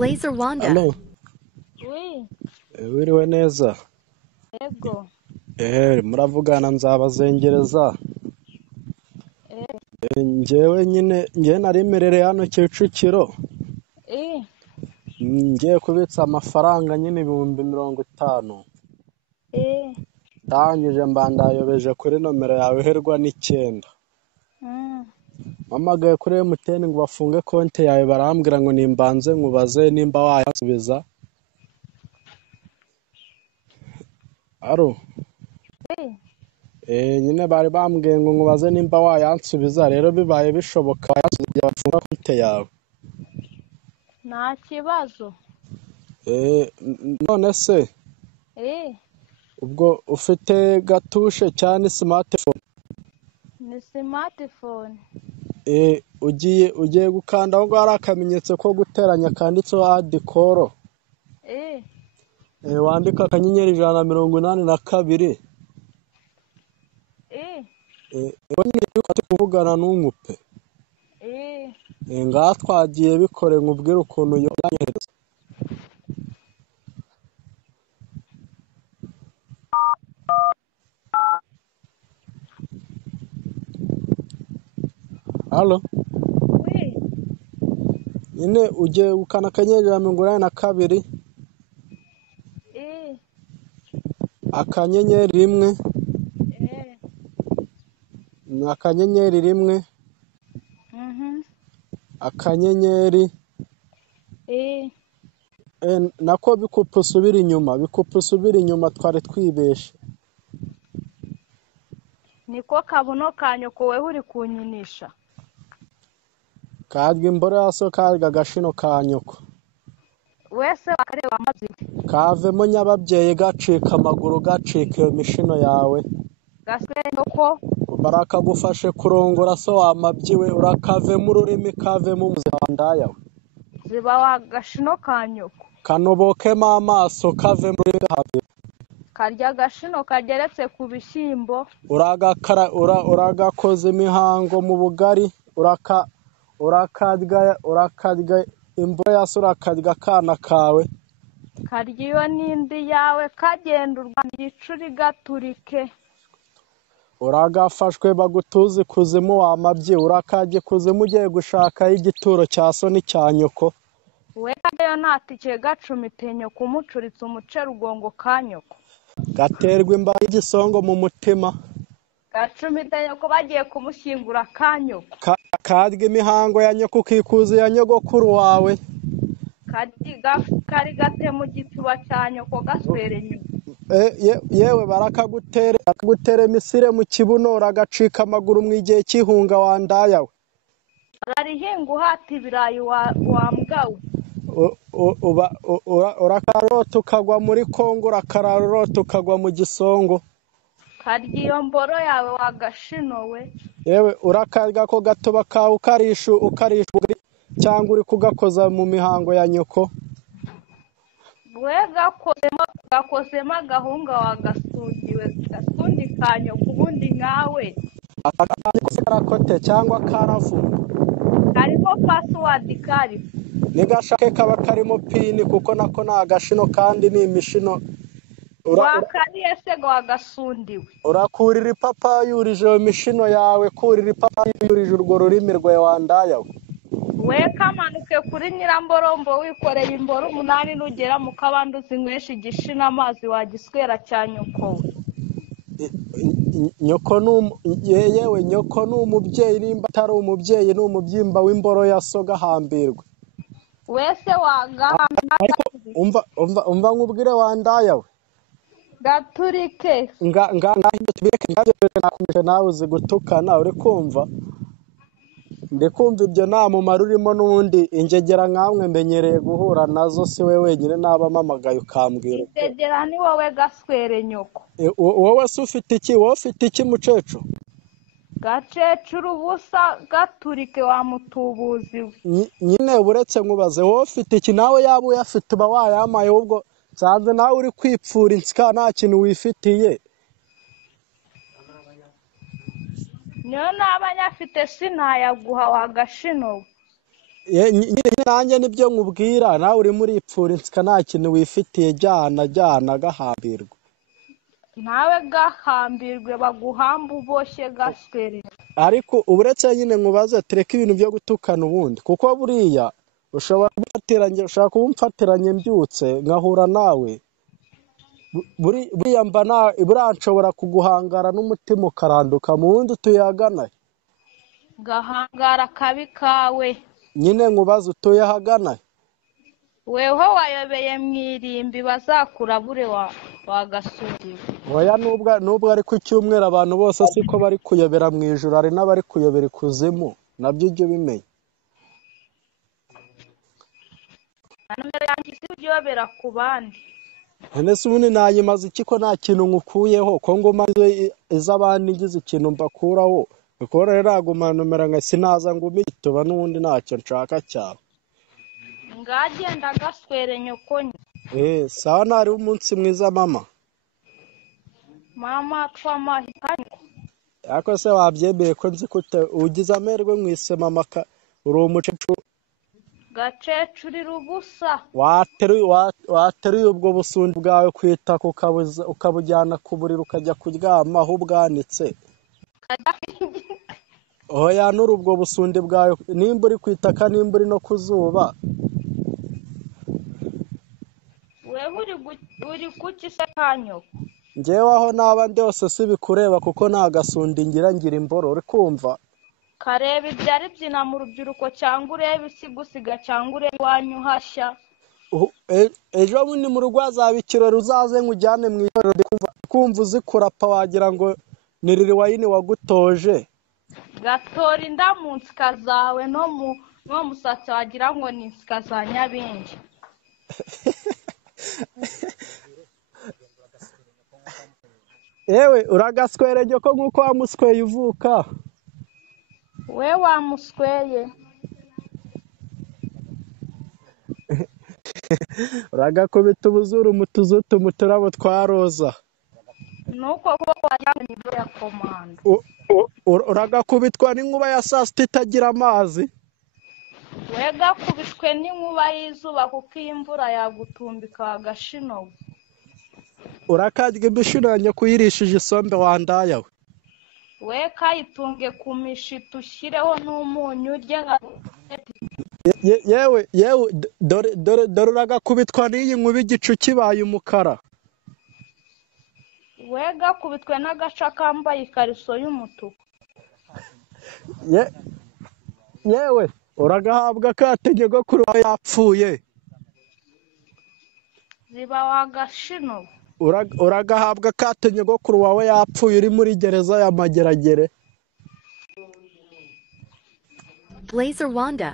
Blazer Wanda. Allo, Oui, wiriwe neza. ego. Muravugana nzabazengereza. Njyewe narimerereye hano Kicukiro. Ngiye kubitsa amafaranga nyine 50,000. Ndangije mbandayobeje kuri nomero yawe iherwa n'9. Mpamagaye kuri MTN ngo bafunge konti yawe, barambwira ngo nimbanze nkubaze nimba wayasubiza. Aro. Nyine bari bambwiye ngo nkubaze nimba wayansubiza, rero bibaye bishoboka wayasubiza bafunga konti yawe. Nta kibazo. None se ubwo ufite gatushe cyane smartphone? Ni smartphone. Ugiye gukanda aho hari akamenyetso ko guteranya kanditseho add call. Wandika akanyenyeri 182. Nyine turi kuvugana n'umupe. Ngaha twagiye bikore nkubwire ukuntu yohereza. Allo. Nyine ugiye gukana akanyenyeri 182. Akanyenyeri 1. Akanyenyeri 1. Akanyenyeri. Nako bikupa usubira inyuma twari twibeshe. Niko kabuno kanyoko wewe uri kunyinisha. Karya imboro yaso karya agashino ka nyoko. Wese wakareba amaziki. Kavemo nyababyeyi gacika amaguru gacika iyo mishino yawe. Gaswe nyoko. Barakagufashe kurongora so wamabyiwe urakavemo ururimi kavemo umuzanda yawe. Ziba wa gashino ka nyoko. Kanobokemo amaso kavemo ururimi. Karya agashino kageretse ku bishyimbo. Uragakoze imihango mu bugari. Urakadya imboro yaso urakadya akana kawe. Karya iyo n'indi yawe kagenda urwanda icuri gaturike. Uragafashwe bagutuzi kuzimu wamabyi. Urakajye kuzimu ugiye gushakaho igituro cya so n'icya nyoko. We kayo natike gacumite nyoko umucuritse umuce rugongo ka nyoko. Gaterwa imba y'igisongo mu mutima. Gacumite nyoko bagiye kumushyingura ka nyoko. Karya imihango ya nyoko ukikuza ya nyogokuru wawe. Kari gate mu gituba cya nyoko gaswere nyoko. Yewe barakagutere misire mu kibuno uragacika amaguru mu igihe cy'ihunga wandayawe. Ararihinga uhata ibirayi wa mbwawe. Urakarota ukagwa muri Kongo, urakararota ukagwa mu gisongo. Karya iyo mboro yawe wagashinowe. Yewe urakarya ko gatoba kawe ukarisha cyangwa uri kugakoza mu mihango ya nyoko. We gakozemo agahunga wagasundiwe gasundi ka nyoko ubundi nkawe. Karakote cyangwa karavumba. Karimo password kari. Nigashake kaba karimo pini kuko nako na agashino kandi ni imishino. Wakariye se ngo wagasundiwe. Urakurira ipapa yurije iyo mishino yawe, kurira ipapa yurije urwo rurimi rwawe wandayawe. We kamanuke kuri Nyiramborombo wikoreye imboro 8 nugera mu kabandi uzinywesha igishina amazi wagiswera cya nyoko. Yewe nyoko n'umubyeyi nimba atari umubyeyi n'umubyimba w'imboro yasoga hambirwe. Wese wagahamba. Umva nkubwire wandayawe. Gaturike. Tubireke nakumishe nawe uzi gutukana uri kumva. Ndikumva ibyo nta mumaro urimo n'undi ingegera nkamwe mbenyereye guhura nazo si we wenyine nabamamagaye ukambwira. Ingegera ni wowe gaswere nyoko. Wowe se ufite iki? Wowe ufite iki mucecu? Gacecuru ubusa gaturike wa mutubuzi. Nyine buretse nkubaze wowe ufite iki? Nawe yaba uyafite uba wayamaye ubwo sanze nawe uri kwipfura insika nta kintu wifitiye. Niyo nabanyafite sinayaguha wagashino. nyine nanjye nibyo nkubwira nawe urimo uripfura insika nta kintu wifitiye jyana gahambirwa nawe gahambirwe baguhamba uboshye gaswere. ariko uretse nyine nkubaze tureke ibintu byo gutukana ubundi kuko buriya ushobora kumfatiranye mbyutse nkahura nawe buriya buriya nshobora kuguhangara n'umutima ukaranduka mu wundi tuyagana gahangara kabi kawe nyine nkubaze utuye ahagana weho wayobeye mu irimbi bazakurabure wagasuriwe. oya nubwo ari ku cyumweru abantu bose siko bari kuyobera mu ijuru hari n'abari kuyobera ikuzimu nabyo ujye ubimenya. nomero yanjye si uyobera ku bandi. Ese ubundi nayimaze iki ko nta kintu nkukuyeho ko ngumaze iz'abandi ngize ikintu mbakuraho kuko rero naguma nomero nka sinaza ngo umituba n'ubundi ntacyo nshaka cyawe ngagenda gaswere nyokonye. sawa nari umunsi mwiza mama twamahitanye ariko se wabyemeye ko nzi ko ugize amerwe mwise mama uri umucecuru gacecurira ubusa wateruye ubwo busundi bwawe kwitaka ukabujyana ku buriri ukajya kuryama aho ubwanitse oya nuri ubwo busundi bwawe nimba uri kwitaka nimba uri no ku zuba wewe uri kuki se kanyoko njyewe aho naba ndose si bikureba kuko nta gasundi ngira imboro uri kumva kareba ibyari byina mu rubyiruko cyangwa urebe isigusiga cyangwa urebe iwanyu hashya ejo bundi mu rugo hazaba ikirori uzaze nkujyane mu itorero kumva uzikurapa wagira ngo ni riri wayini wagutoje gatora inda mu nsika zawe no musatsi wagira ngo ni insika za nyabingi yewe uragaswere nyoko nk'uko wamusweye uvuka we wamusweye uragakubita ubuzuru mu tuzu mu turabo twa roza nuko kuba wagira ngo nibo ya komanda uragakubitwa n'inkuba ya saa sita itagira amazi we gakubitwe n'inkuba y'izuba kuko iyi mvura yagutumbika agashinogo urakarya imishinanya kuyirishije isombe wandaye we kayitunge ku mishito ushyireho n'umunyu urye nka yewe dore uragakubitwa n'iyi nkuba igicu kibaye umukara we gakubitwe n'agaca kambaye ikariso y'umutuku yewe uragahabwa kategeko kuri wawe yapfuye ziba wagashinogo uragahabwa kategeko kuri wawe yapfuye uri muri gereza ya Mageragere Blazer Wanda